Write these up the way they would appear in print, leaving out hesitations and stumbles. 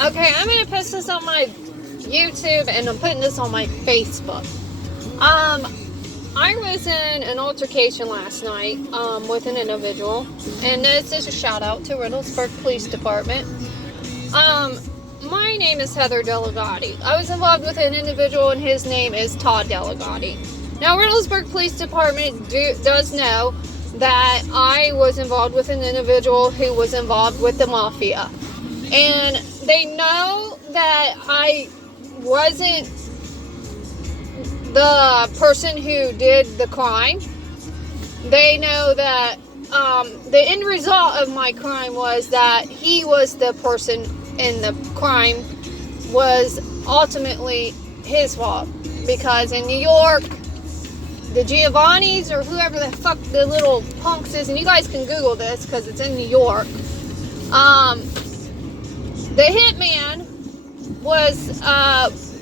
Okay, I'm gonna post this on my YouTube and I'm putting this on my Facebook. I was in an altercation last night with an individual, and this is a shout out to Riddlesburg Police Department. My name is Heather Delegati. I was involved with an individual, and his name is Todd Delegati. Now, Riddlesburg Police Department does know that I was involved with an individual who was involved with the mafia. And they know that I wasn't the person who did the crime. They know that the end result of my crime was that he was the person in the crime, was ultimately his fault. Because in New York, the Giovannis, or whoever the fuck the little punks is, and you guys can Google this because it's in New York, the hitman was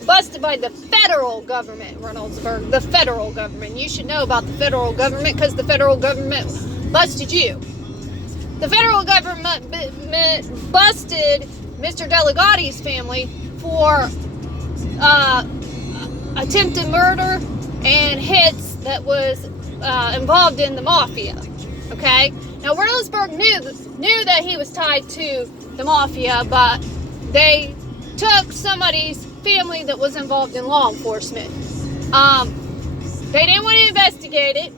busted by the federal government, Reynoldsburg. The federal government. You should know about the federal government because the federal government busted you. The federal government busted Mr. Delegati's family for attempted murder and hits that was involved in the mafia. Okay? Now, Reynoldsburg knew that he was tied to the mafia, but they took somebody's family that was involved in law enforcement. They didn't want to investigate it.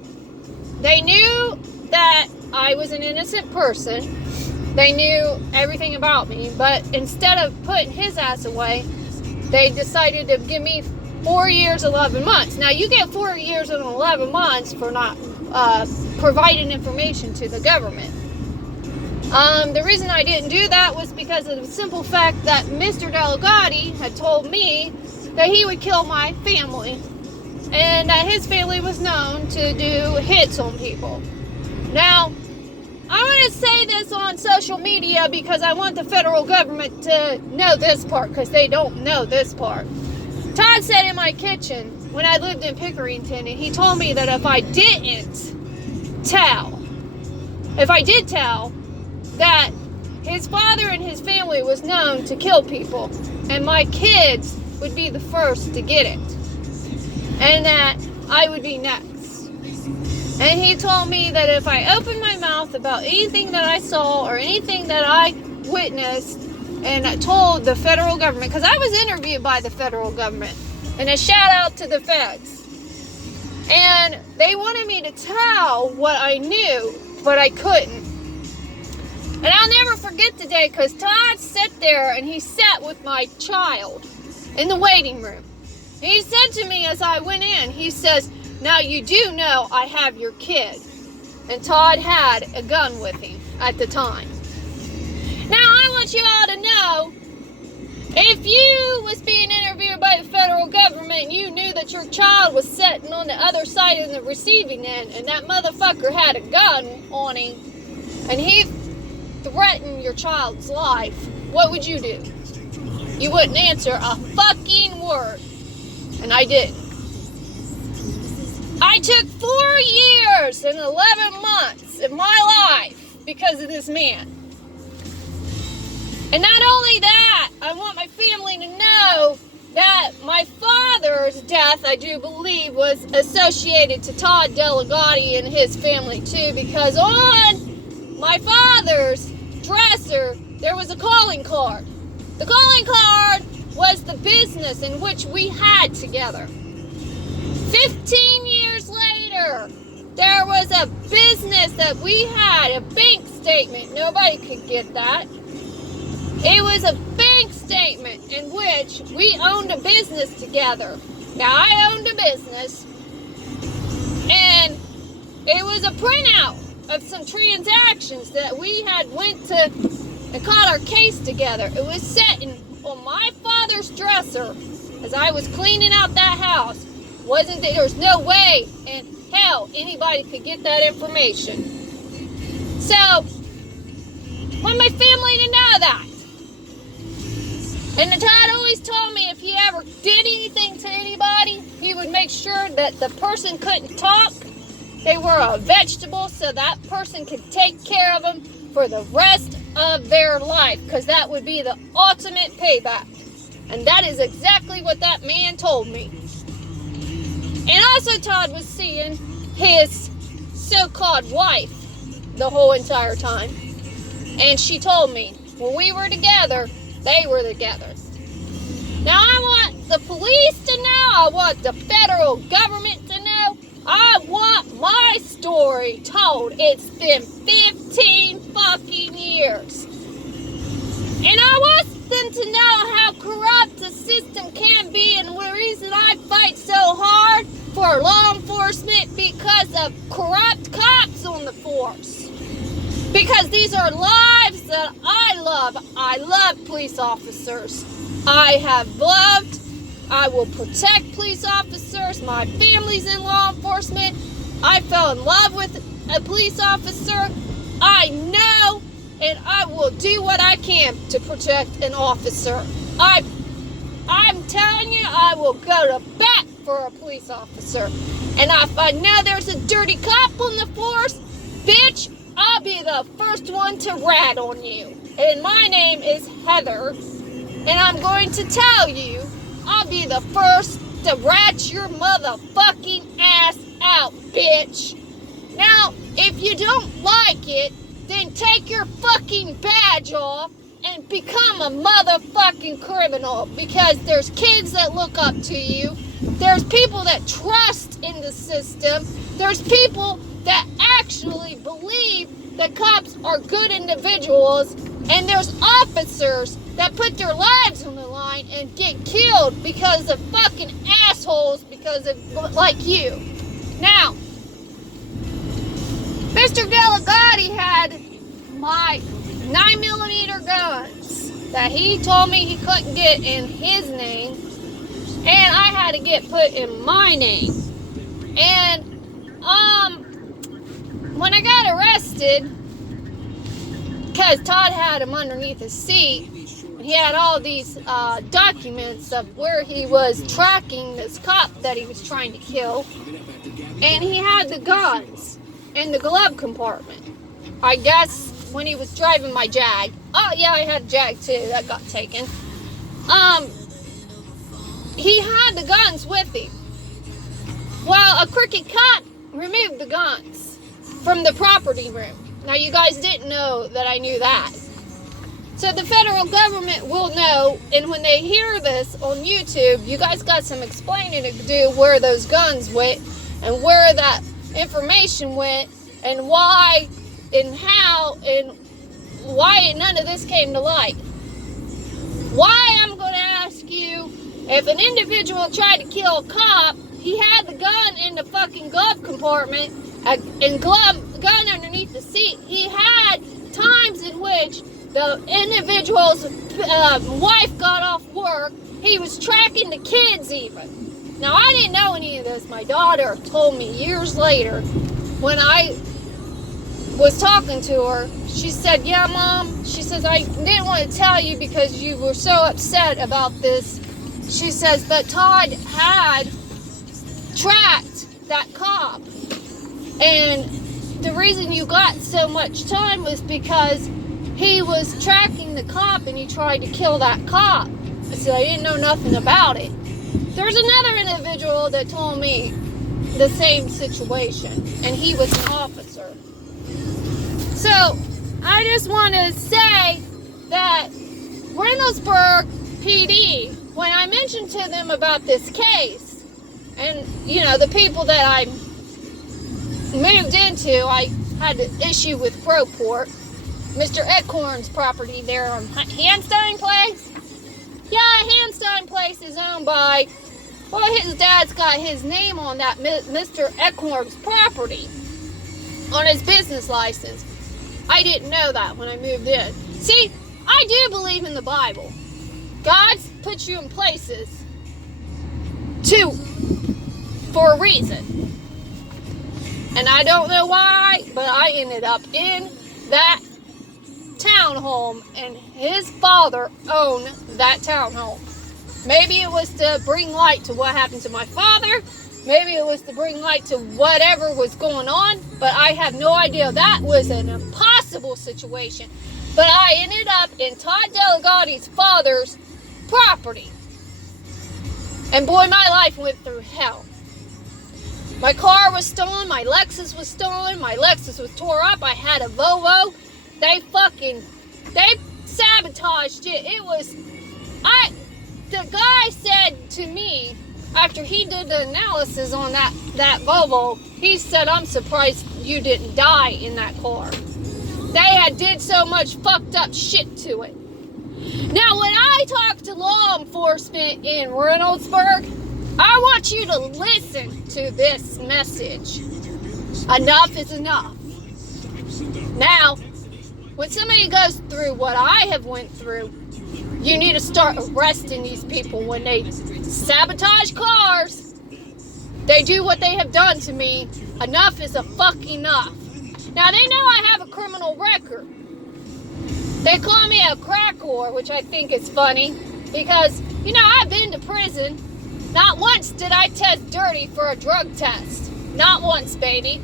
They knew that I was an innocent person. They knew everything about me, but instead of putting his ass away, they decided to give me 4 years, 11 months. Now, you get 4 years and 11 months for not providing information to the government. The reason I didn't do that was because of the simple fact that Mr. Delegati had told me that he would kill my family, and that his family was known to do hits on people. Now, I want to say this on social media because I want the federal government to know this part, because they don't know this part. Todd said in my kitchen when I lived in Pickerington, and he told me that if I did tell, that his father and his family was known to kill people, and my kids would be the first to get it, and that I would be next. And he told me that if I opened my mouth about anything that I saw or anything that I witnessed, and I told the federal government, because I was interviewed by the federal government, and a shout out to the feds, and they wanted me to tell what I knew, but I couldn't. And I'll never forget the day, because Todd sat there and he sat with my child in the waiting room. He said to me as I went in, he says, "Now you do know I have your kid." And Todd had a gun with him at the time. Now I want you all to know, if you was being interviewed by the federal government and you knew that your child was sitting on the other side of the receiving end, and that motherfucker had a gun on him, and he threatened your child's life, what would you do? You wouldn't answer a fucking word. And I didn't. I took 4 years and 11 months of my life because of this man. And not only that, I want my family to know that my father's death, I do believe, was associated to Todd Delegati and his family too, because on my father's dresser, there was a calling card. The calling card was the business in which we had together. 15 years later, there was a business that we had, a bank statement. Nobody could get that. It was a bank statement in which we owned a business together. Now, I owned a business, and it was a printout of some transactions that we had went to and caught our case together. It was sitting on my father's dresser as I was cleaning out that house. There was no way in hell anybody could get that information. So, I want my family to know that. And Todd always told me if he ever did anything to anybody, he would make sure that the person couldn't talk. They were a vegetable, so that person could take care of them for the rest of their life, because that would be the ultimate payback. And that is exactly what that man told me. And also Todd was seeing his so-called wife the whole entire time. And she told me, when we were together, they were together. Now I want the police to know, I want the federal government to know, I want my story told. It's been 15 fucking years. And I want them to know how corrupt the system can be, and the reason I fight so hard for law enforcement because of corrupt cops on the force. Because these are lives that I love. I love police officers. I have loved, I will protect police officers. My family's in law enforcement. I fell in love with a police officer. I know, and I will do what I can to protect an officer. I'm telling you, I will go to bat for a police officer. And if I know there's a dirty cop on the force, bitch, I'll be the first one to rat on you. And my name is Heather. And I'm going to tell you, I'll be the first to rat your motherfucking ass out, bitch. Now, if you don't like it, then take your fucking badge off and become a motherfucking criminal. Because there's kids that look up to you. There's people that trust in the system. There's people that actually believe that cops are good individuals. And there's officers that put their lives on the line and get killed because of fucking assholes, because of like you. Now, Mr. Gotti had my 9mm guns that he told me he couldn't get in his name, and I had to get put in my name. And when I got arrested, because Todd had him underneath his seat, he had all these documents of where he was tracking this cop that he was trying to kill, and he had the guns in the glove compartment. I guess when he was driving my Jag. Oh yeah, I had a Jag too, that got taken. He had the guns with him. Well, a crooked cop removed the guns from the property room. Now you guys didn't know that I knew that. So the federal government will know, and when they hear this on YouTube, you guys got some explaining to do where those guns went and where that information went and why and how and why none of this came to light. Why, I'm going to ask you, if an individual tried to kill a cop, he had the gun in the fucking glove compartment and gun underneath the seat. He had times in which the individual's wife got off work. He was tracking the kids even. Now, I didn't know any of this. My daughter told me years later when I was talking to her. She said, yeah, Mom. She says, I didn't want to tell you because you were so upset about this. She says, but Todd had tracked that cop. And the reason you got so much time was because he was tracking the cop and he tried to kill that cop. I said, I didn't know nothing about it. There's another individual that told me the same situation, and he was an officer. So, I just want to say that Reynoldsburg PD, when I mentioned to them about this case, and, you know, the people that I moved into, I had an issue with Crowport, Mr. Ekhorn's property there on Handstein Place. Yeah, Handstein Place is owned by, well, his dad's got his name on that Mr. Ekhorn's property on his business license. I didn't know that when I moved in. See, I do believe in the Bible. God puts you in places for a reason. And I don't know why, but I ended up in that townhome, and his father owned that townhome. Maybe it was to bring light to what happened to my father. Maybe it was to bring light to whatever was going on, but I have no idea. That was an impossible situation. But I ended up in Todd Delegati's father's property. And boy, my life went through hell. My car was stolen, my Lexus was stolen, my Lexus was tore up, I had a Volvo. They sabotaged it. The guy said to me, after he did the analysis on that Volvo, he said, I'm surprised you didn't die in that car. They did so much fucked up shit to it. Now, when I talk to law enforcement in Reynoldsburg, I want you to listen to this message. Enough is enough. Now, when somebody goes through what I have went through, you need to start arresting these people when they sabotage cars. They do what they have done to me. Enough is a fuck enough. Now, they know I have a criminal record. They call me a crack whore, which I think is funny, because, I've been to prison. Not once did I test dirty for a drug test. Not once, baby.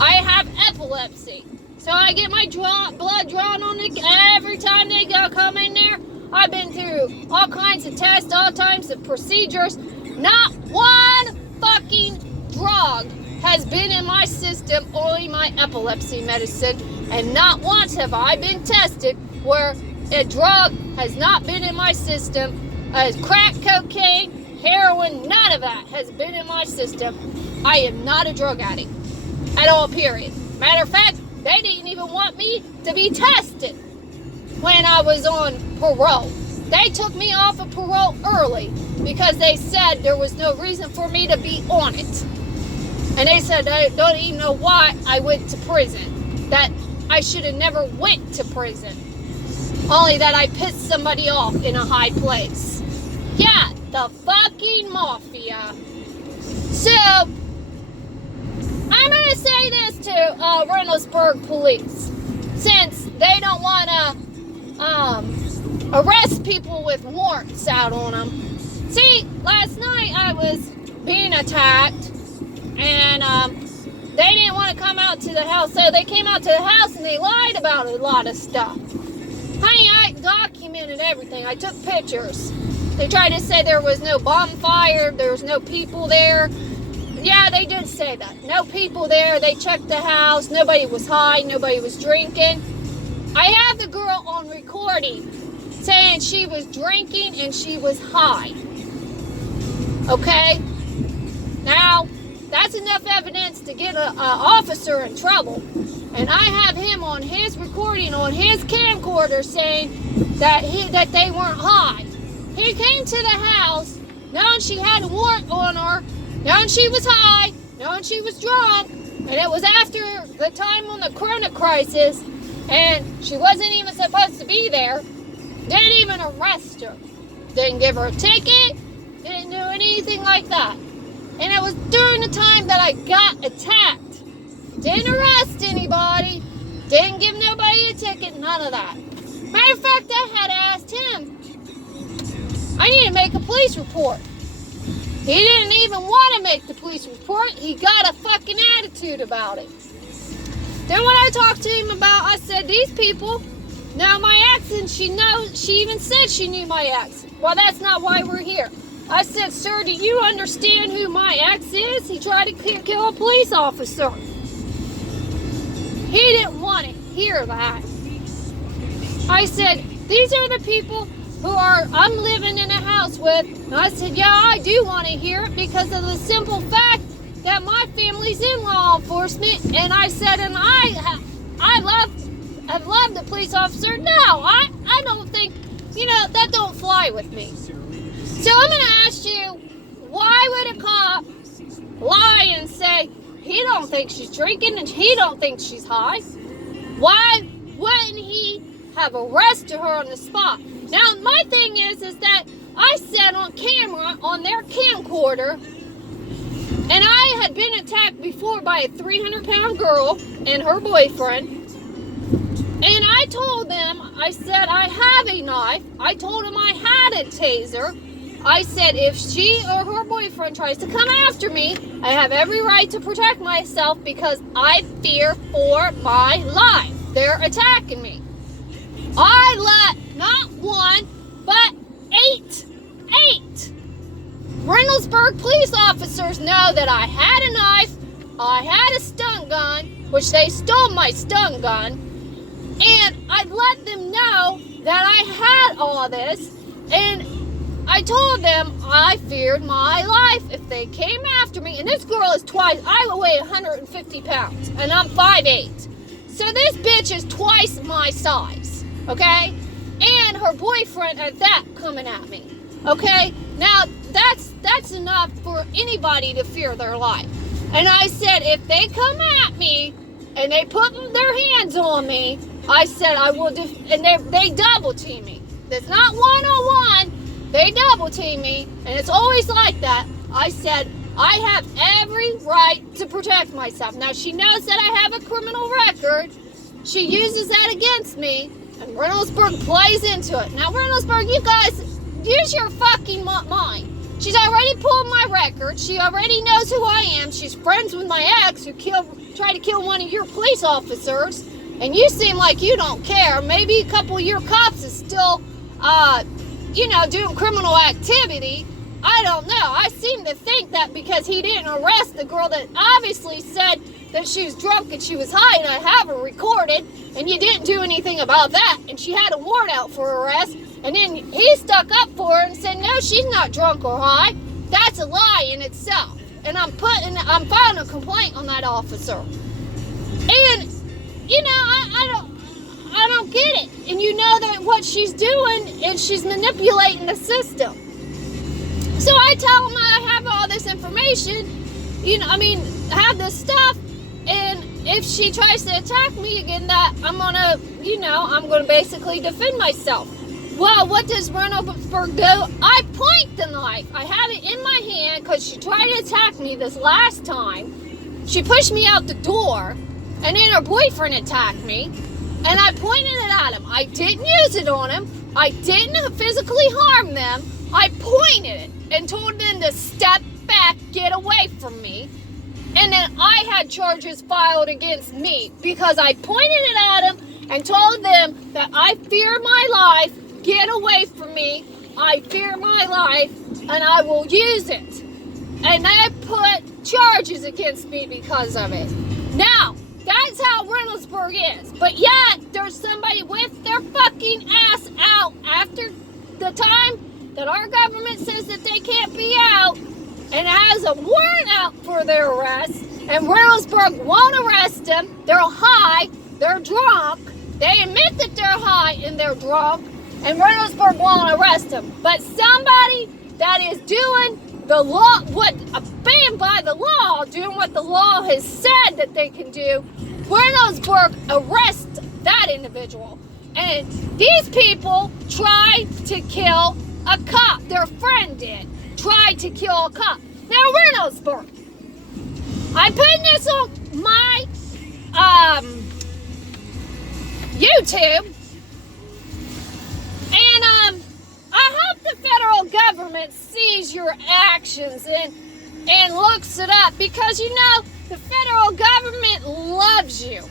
I have epilepsy. So I get my blood drawn on it every time they come in there. I've been through all kinds of tests, all kinds of procedures. Not one fucking drug has been in my system, only my epilepsy medicine. And not once have I been tested where a drug has not been in my system. As crack, cocaine, heroin, none of that has been in my system. I am not a drug addict at all, period. Matter of fact, they didn't even want me to be tested when I was on parole. They took me off of parole early because they said there was no reason for me to be on it. And they said they don't even know why I went to prison. That I should have never went to prison. Only that I pissed somebody off in a high place. Yeah, the fucking mafia. So, I'm going to say this to Reynoldsburg police. Since they don't want to arrest people with warrants out on them. See, last night I was being attacked. And they didn't want to come out to the house. So they came out to the house and they lied about a lot of stuff. Honey, I documented everything. I took pictures. They tried to say there was no bonfire, there was no people there. Yeah, they did say that. No people there. They checked the house. Nobody was high. Nobody was drinking. I have the girl on recording saying she was drinking and she was high. Okay? Now, that's enough evidence to get an officer in trouble. And I have him on his recording, on his camcorder, saying that they weren't high. He came to the house, knowing she had a warrant on her, knowing she was high, knowing she was drunk, and it was after the time on the Corona crisis, and she wasn't even supposed to be there. Didn't even arrest her. Didn't give her a ticket. Didn't do anything like that. And it was during the time that I got attacked. Didn't arrest anybody. Didn't give nobody a ticket. None of that. Matter of fact, I had asked him. I need to make a police report. He didn't even want to make the police report. He got a fucking attitude about it. Then when I talked to him about, I said, these people know my accent. She even said she knew my accent. Well, that's not why we're here. I said, sir, do you understand who my ex is? He tried to kill a police officer. He didn't want to hear that. I said, these are the people who I'm living in a house with. And I said, yeah, I do want to hear it because of the simple fact that my family's in law enforcement. And I said, and I've loved the police officer. No, I don't think, that don't fly with me. So I'm going to ask you, why would a cop lie and say he don't think she's drinking and he don't think she's high? Why wouldn't he have arrested her on the spot? Now, my thing is that I sat on camera on their camcorder, and I had been attacked before by a 300-pound girl and her boyfriend. And I told them, I said, I have a knife. I told them I had a taser. I said, if she or her boyfriend tries to come after me, I have every right to protect myself because I fear for my life. They're attacking me. I let not one, but eight Reynoldsburg police officers know that I had a knife, I had a stun gun, which they stole my stun gun, and I let them know that I had all this, and I told them I feared my life if they came after me. And this girl is twice, I weigh 150 pounds, and I'm 5'8". So this bitch is twice my size, okay? And her boyfriend at that coming at me, okay? Now, that's enough for anybody to fear their life. And I said, if they come at me and they put their hands on me, I said I will, and they double team me. It's not one-on-one, they double team me, and it's always like that. I said, I have every right to protect myself. Now, she knows that I have a criminal record. She uses that against me, and Reynoldsburg plays into it. Now, Reynoldsburg, you guys, use your fucking mind. She's already pulled my record. She already knows who I am. She's friends with my ex who tried to kill one of your police officers. And you seem like you don't care. Maybe a couple of your cops is still, doing criminal activity. I don't know. I seem to think that because he didn't arrest the girl that obviously said that she was drunk and she was high, and I have her recorded, and you didn't do anything about that, and she had a warrant out for arrest, and then he stuck up for her and said, no, she's not drunk or high. That's a lie in itself. And I'm filing a complaint on that officer. And, I don't get it. And you know that what she's doing is she's manipulating the system. So I tell him I have all this information, I have this stuff, and if she tries to attack me again, that I'm gonna basically defend myself. Well, what does Reynoldsburg do? I point the knife. I have it in my hand because she tried to attack me this last time. She pushed me out the door, and then her boyfriend attacked me, and I pointed it at him. I didn't use it on him. I didn't physically harm them. I pointed it and told them to step back, get away from me. And then I had charges filed against me because I pointed it at them and told them that I fear my life, get away from me, I fear my life, and I will use it. And they put charges against me because of it. Now, that's how Reynoldsburg is. But yet, there's somebody with their fucking ass out after the time that our government says that they can't be out, and has a warrant out for their arrest, and Reynoldsburg won't arrest them. They're high, they're drunk, they admit that they're high and they're drunk, and Reynoldsburg won't arrest them. But somebody that is doing the law, banned by the law, doing what the law has said that they can do, Reynoldsburg arrests that individual. And these people tried to kill a cop. Their friend did. Tried to kill a cop. Now, Reynoldsburg, I'm putting this on my YouTube, and I hope the federal government sees your actions and looks it up, because the federal government loves you.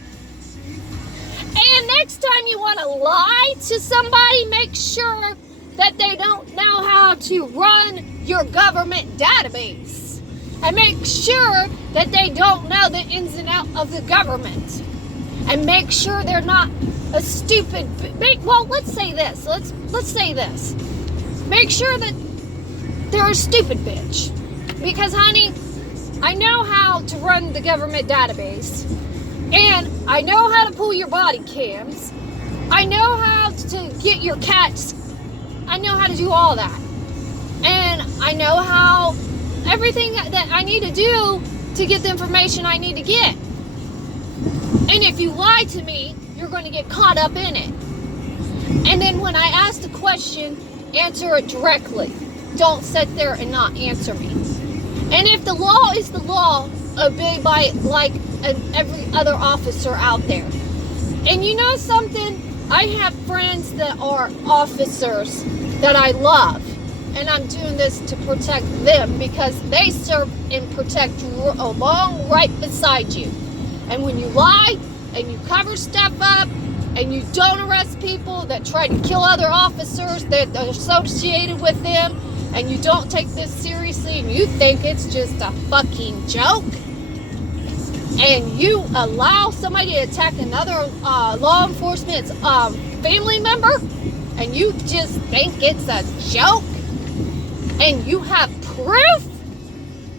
And next time you want to lie to somebody, make sure that they don't know how to run your government database. And make sure that they don't know the ins and outs of the government. And make sure they're not a stupid, let's say this. Let's say this. Make sure that they're a stupid bitch. Because, honey, I know how to run the government database. And I know how to pull your body cams. I know how to get your cats. I know how to do all that. And I know how everything that I need to do to get the information I need to get. And if you lie to me, you're going to get caught up in it. And then when I ask the question, answer it directly. Don't sit there and not answer me. And if the law is the law, obey by it like every other officer out there. And you know something? I have friends that are officers that I love. And I'm doing this to protect them because they serve and protect along right beside you. And when you lie and you cover stuff up and you don't arrest people that try to kill other officers that are associated with them, and you don't take this seriously, and you think it's just a fucking joke, and you allow somebody to attack another law enforcement family member, and you just think it's a joke, and you have proof,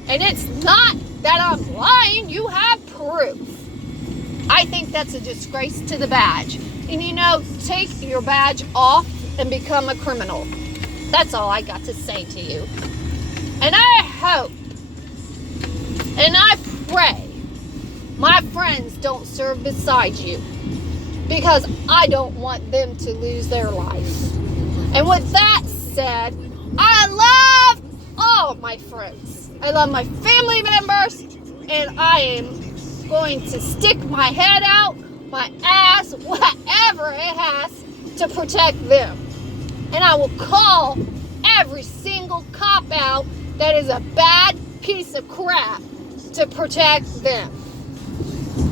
and it's not that I'm lying, you have proof. I think that's a disgrace to the badge. And take your badge off and become a criminal. That's all I got to say to you. And I hope and I pray my friends don't serve beside you, because I don't want them to lose their life. And with that said, I love all my friends. I love my family members, and I am going to stick my head out, my ass, whatever it has to protect them. And I will call every single cop out that is a bad piece of crap to protect them.